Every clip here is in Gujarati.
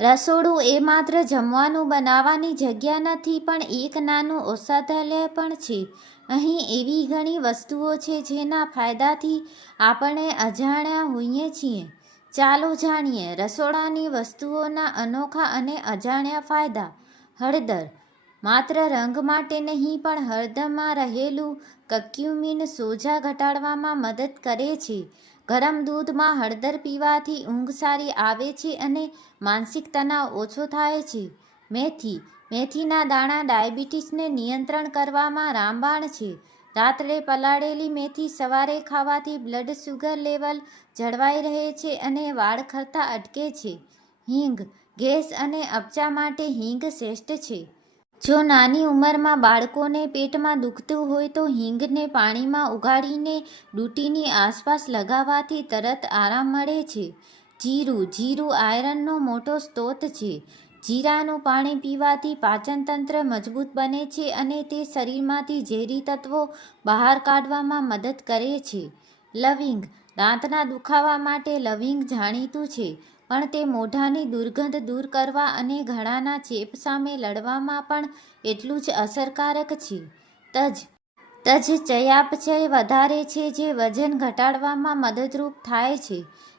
રસોડું એ માત્ર જમવાનું બનાવવાની જગ્યા નથી, પણ એક નાનું ઔષધાલય પણ છે. અહીં એવી ઘણી વસ્તુઓ છે જેના ફાયદાથી આપણે અજાણ્યા હોઈએ છીએ. ચાલો જાણીએ રસોડાની વસ્તુઓના અનોખા અને અજાણ્યા ફાયદા. હળદર માત્ર રંગ માટે નહીં, પણ હળદરમાં રહેલું કર્ક્યુમિન સોજા ઘટાડવામાં મદદ કરે છે. ગરમ દૂધમાં હળદર પીવાથી ઊંઘ સારી આવે છે અને માનસિક તણાવ ઓછો થાય છે. મેથીના દાણા ડાયાબિટીસને નિયંત્રણ કરવામાં રામબાણ છે. રાત્રે પલાળેલી મેથી સવારે ખાવાથી બ્લડ શુગર લેવલ જળવાઈ રહે છે અને વાળ ખરતા અટકે છે. હિંગ ગેસ અને અપચા માટે હિંગ શ્રેષ્ઠ છે. જો નાની ઉંમરમાં બાળકોને પેટમાં દુખતું હોય તો હિંગને પાણીમાં ઉગાડીને ડૂંટીની આસપાસ લગાવવાથી તરત આરામ મળે છે. જીરું આયરનનો મોટો સ્ત્રોત છે. જીરાનું પાણી પીવાથી પાચનતંત્ર મજબૂત બને છે અને તે શરીરમાંથી ઝેરી તત્વો બહાર કાઢવામાં મદદ કરે છે. લવિંગ દાંતના દુખાવા માટે લવિંગ જાણીતું છે, પણ તે મોઢાની દુર્ગંધ દૂર કરવા અને ગળાના ચેપ સામે લડવામાં પણ એટલું જ અસરકારક છે. તજ ચયાપચય વધારે છે, જે વજન ઘટાડવામાં મદદરૂપ થાય છે.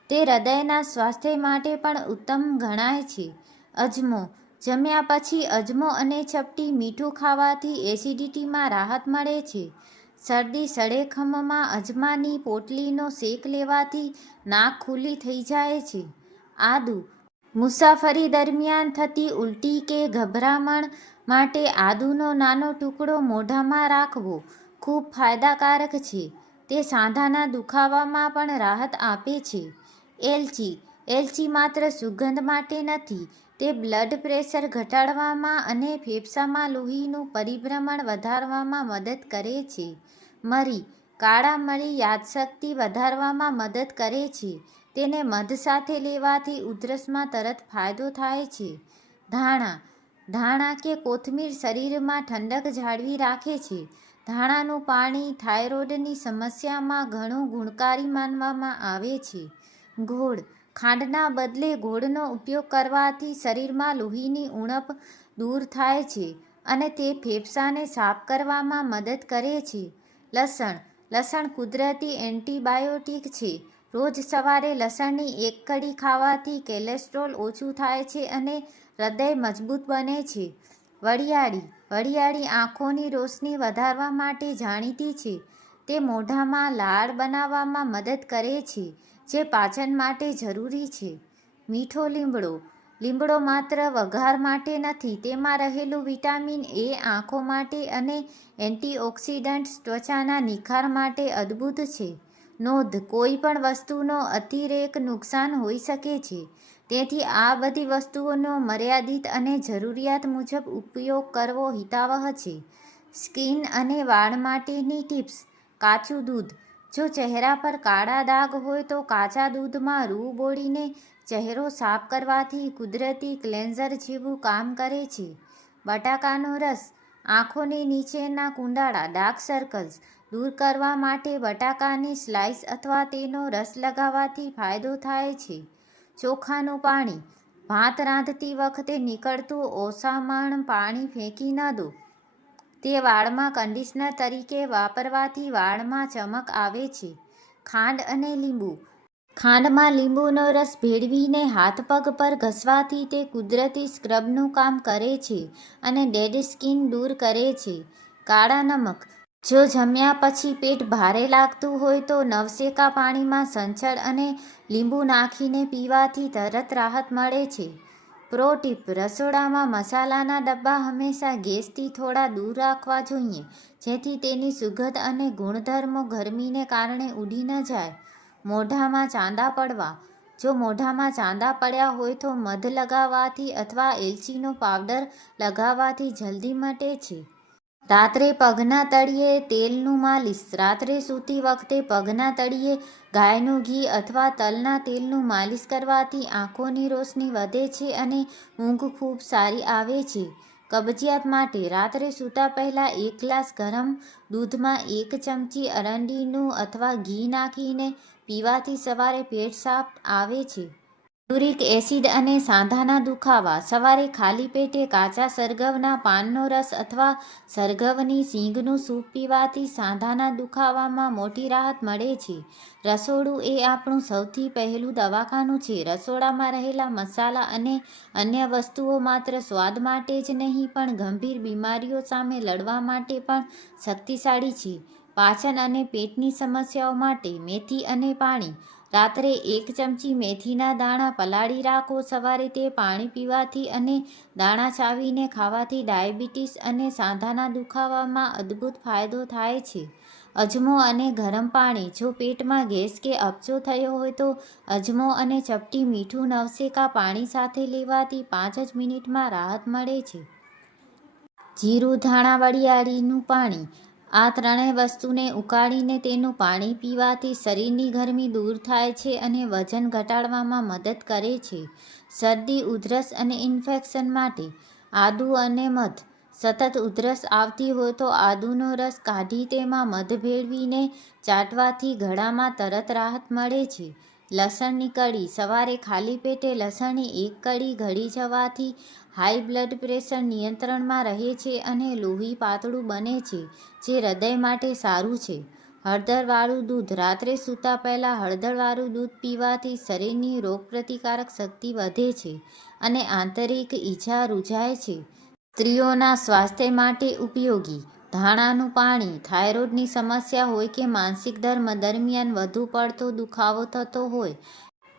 તે હૃદયના સ્વાસ્થ્ય માટે પણ ઉત્તમ ગણાય છે. અજમો જમ્યા પછી અજમો અને ચપટી મીઠું ખાવાથી એસિડિટીમાં રાહત મળે છે. શરદી સળેખમમાં અજમાની પોટલીનો શેક લેવાથી નાક ખુલ્લી થઈ જાય છે. આદુ મુસાફરી દરમિયાન થતી ઉલટી કે ગભરામણ માટે આદુનો નાનો ટુકડો મોઢામાં રાખવો ખૂબ ફાયદાકારક છે. તે સાંધાના દુખાવામાં પણ રાહત આપે છે. એલચી માત્ર સુગંધ માટે નથી, તે બ્લડ પ્રેશર ઘટાડવામાં અને ફેફસામાં લોહીનું પરિભ્રમણ વધારવામાં મદદ કરે છે. કાળા મરી યાદશક્તિ વધારવામાં મદદ કરે છે. તેને મધ સાથે લેવાથી ઉધરસમાં તરત ફાયદો થાય છે. ધાણા કે કોથમીર શરીરમાં ઠંડક જાળવી રાખે છે. ધાણાનું પાણી થાઇરોઇડની સમસ્યામાં ઘણું ગુણકારી માનવામાં આવે છે. ગોળ ખાંડના બદલે ગોળનો ઉપયોગ કરવાથી શરીરમાં લોહીની ઉણપ દૂર થાય છે અને તે ફેફસાને સાફ કરવામાં મદદ કરે છે. લસણ કુદરતી એન્ટીબાયોટિક છે. રોજ સવારે લસણની એક કળી ખાવાથી કોલેસ્ટ્રોલ ઓછું થાય છે અને હૃદય મજબૂત બને છે. વરિયાળી આંખોની રોશની વધારવા માટે જાણીતી છે. તે મોઢામાં લાળ બનાવવામાં મદદ કરે છે, જે પાચન માટે જરૂરી છે. મીઠો લીમડો માત્ર વઘાર માટે નથી, તેમાં રહેલું વિટામિન એ આંખો માટે અને એન્ટીઓક્સિડન્ટ્સ ત્વચાના નિખાર માટે અદ્ભુત છે. નોંધ કોઈ પણ વસ્તુનો અતિરેક નુકસાન હોઈ શકે છે, તેથી આ બધી વસ્તુઓનો મર્યાદિત અને જરૂરિયાત મુજબ ઉપયોગ કરવો હિતાવહ છે. સ્કિન અને વાળ માટેની ટિપ્સ. કાચું દૂધ જો ચહેરા પર કાળા ડાઘ હોય તો કાચા દૂધમાં રૂ બોળીને ચહેરો સાફ કરવાથી કુદરતી ક્લેન્ઝર જેવું કામ કરે છે. બટાકાનો રસ આંખોની નીચેના કુંડાળા ડાર્ક સર્કલ્સ દૂર કરવા માટે બટાકાની સ્લાઇસ અથવા તેનો રસ લગાવવાથી ફાયદો થાય છે. ચોખાનું પાણી ભાત રાંધતી વખતે નીકળતું ઓસામણ પાણી ફેંકી ન દો. તે વાળમાં કન્ડિશનર તરીકે વાપરવાથી વાળમાં ચમક આવે છે. ખાંડ અને લીંબુ ખાંડમાં લીંબુનો રસ ભેળવીને હાથ-પગ પર ઘસવાથી તે કુદરતી સ્ક્રબનું કામ કરે છે અને ડેડ સ્કિન દૂર કરે છે. કાળા નમક જો જમ્યા પછી પેટ ભારે લાગતું હોય તો નવશેકા પાણીમાં સંચળ અને લીંબુ નાખીને પીવાથી તરત રાહત મળે છે. પ્રો ટીપ રસોડામાં મસાલાના ડબ્બા હંમેશા ગેસથી થોડા દૂર રાખવા જોઈએ, જેથી તેની સુગંધ અને ગુણધર્મો ગરમીને કારણે ઉડી ન જાય. મોઢામાં ચાંદા પડવા જો મોઢામાં ચાંદા પડ્યા હોય તો મધ લગાવવાથી અથવા એલચીનો પાવડર લગાવવાથી જલ્દી મટે છે. રાત્રે પગના તળિયે તેલનું માલિશ રાત્રે સૂતી વખતે પગના તળિયે ગાયનું ઘી અથવા તલના તેલનું માલિશ કરવાથી આંખોની રોશની વધે છે અને ઊંઘ ખૂબ સારી આવે છે. કબજિયાત માટે રાત્રે સૂતા પહેલાં 1 ગ્લાસ ગરમ દૂધમાં 1 ચમચી અરંડીનું અથવા ઘી નાખીને પીવાથી સવારે પેટ સાફ આવે છે. યુરિક એસિડ અને સાંધાના દુખાવા. સવારે ખાલી પેટે કાચા સરગવના પાનનો રસ અથવા સરગવની શીંગનું સૂપ પીવાથી સાંધાના દુખાવામાં મોટી રાહત મળે છે. રસોડું એ આપણું સૌથી પહેલું દવાખાનું છે. રસોડામાં રહેલા મસાલા અને અન્ય વસ્તુઓ માત્ર સ્વાદ માટે જ નહીં પણ ગંભીર બીમારીઓ સામે લડવા માટે પણ શક્તિશાળી છે. પાચન અને પેટની સમસ્યાઓ માટે મેથી અને પાણી. રાત્રે 1 ચમચી મેથીના દાણા પલાળી રાખો. સવારે તે પાણી પીવાથી અને દાણા ચાવીને ખાવાથી ડાયાબિટીસ અને સાંધાના દુખાવામાં અદ્ભુત ફાયદો થાય છે. અજમો અને ગરમ પાણી. જો પેટમાં ગેસ કે અપચો થયો હોય તો અજમો અને ચપટી મીઠું નવશેકા પાણી સાથે લેવાથી 5 જ મિનિટમાં રાહત મળે છે. જીરું, ધાણા, વરિયાળીનું પાણી. આ ત્રણેય વસ્તુને ઉકાળીને તેનું પાણી પીવાથી શરીરની ગરમી દૂર થાય છે અને વજન ઘટાડવામાં મદદ કરે છે. શરદી, ઉધરસ અને ઇન્ફેક્શન માટે. આદુ અને મધ. સતત ઉધરસ આવતી હોય તો આદુનો રસ કાઢી તેમાં મધ ભેળવીને ચાટવાથી ગળામાં તરત રાહત મળે છે. લસણની કળી. સવારે ખાલી પેટે લસણની 1 કળી ગળી જવાથી હાઈ બ્લડ પ્રેશર નિયંત્રણમાં રહે છે અને લોહી પાતળું બને છે, જે હૃદય માટે સારું છે. હળદરવાળું દૂધ. રાત્રે સૂતા પહેલાં હળદરવાળું દૂધ પીવાથી શરીરની રોગપ્રતિકારક શક્તિ વધે છે અને આંતરિક ઈજા રૂઝાય છે. સ્ત્રીઓના સ્વાસ્થ્ય માટે ઉપયોગી. ધાણાનું પાણી. થાઇરોઇડની સમસ્યા હોય કે માસિક ધર્મ દરમિયાન વધુ પડતો દુખાવો થતો હોય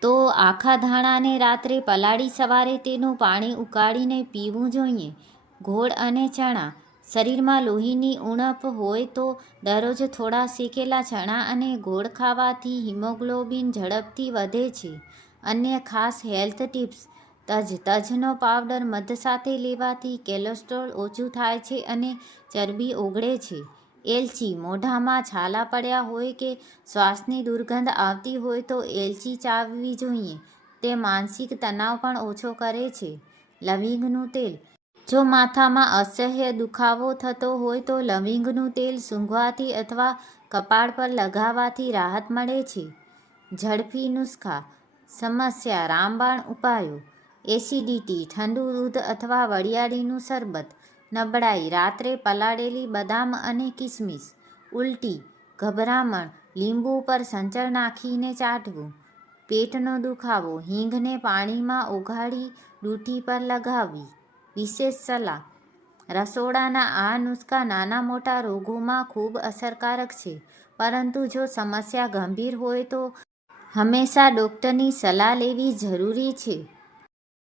તો આખા ધાણાને રાત્રે પલાળી સવારે તેનું પાણી ઉકાળીને પીવું જોઈએ. ગોળ અને ચણા. શરીરમાં લોહીની ઉણપ હોય તો દરરોજ થોડા શેકેલા ચણા અને ગોળ ખાવાથી હિમોગ્લોબિન ઝડપથી વધે છે. અન્ય ખાસ હેલ્થ ટિપ્સ. તજ. તજનો પાવડર મધ સાથે લેવાથી કોલેસ્ટ્રોલ ઓછું થાય છે અને ચરબી ઓગળે છે. એલચી. મોઢામાં છાલા પડ્યા હોય કે શ્વાસની દુર્ગંધ આવતી હોય તો એલચી ચાવવી જોઈએ. તે માનસિક તણાવ પણ ઓછો કરે છે. લવિંગનું તેલ. જો માથામાં અસહ્ય દુખાવો થતો હોય તો લવિંગનું તેલ સૂંઘવાથી અથવા કપાળ પર લગાવવાથી રાહત મળે છે. ઝડપી નુસ્ખા. સમસ્યા રામબાણ ઉપાયો. એસિડિટી. ઠંડુ દૂધ અથવા વરિયાળીનું શરબત. નબળાઈ. રાત્રે પલાળેલી બદામ અને કિસમિસ. ઉલટી, ગભરામણ. લીંબુ પર સંચળ નાખીને ચાટવું. પેટનો દુખાવો. હિંગને પાણીમાં ઓગાળી ડૂંઠી પર લગાવવી. વિશેષ સલાહ. રસોડાના આ નુસ્ખા નાના મોટા રોગોમાં ખૂબ અસરકારક છે, પરંતુ જો સમસ્યા ગંભીર હોય તો હંમેશા ડૉક્ટરની સલાહ લેવી જરૂરી છે.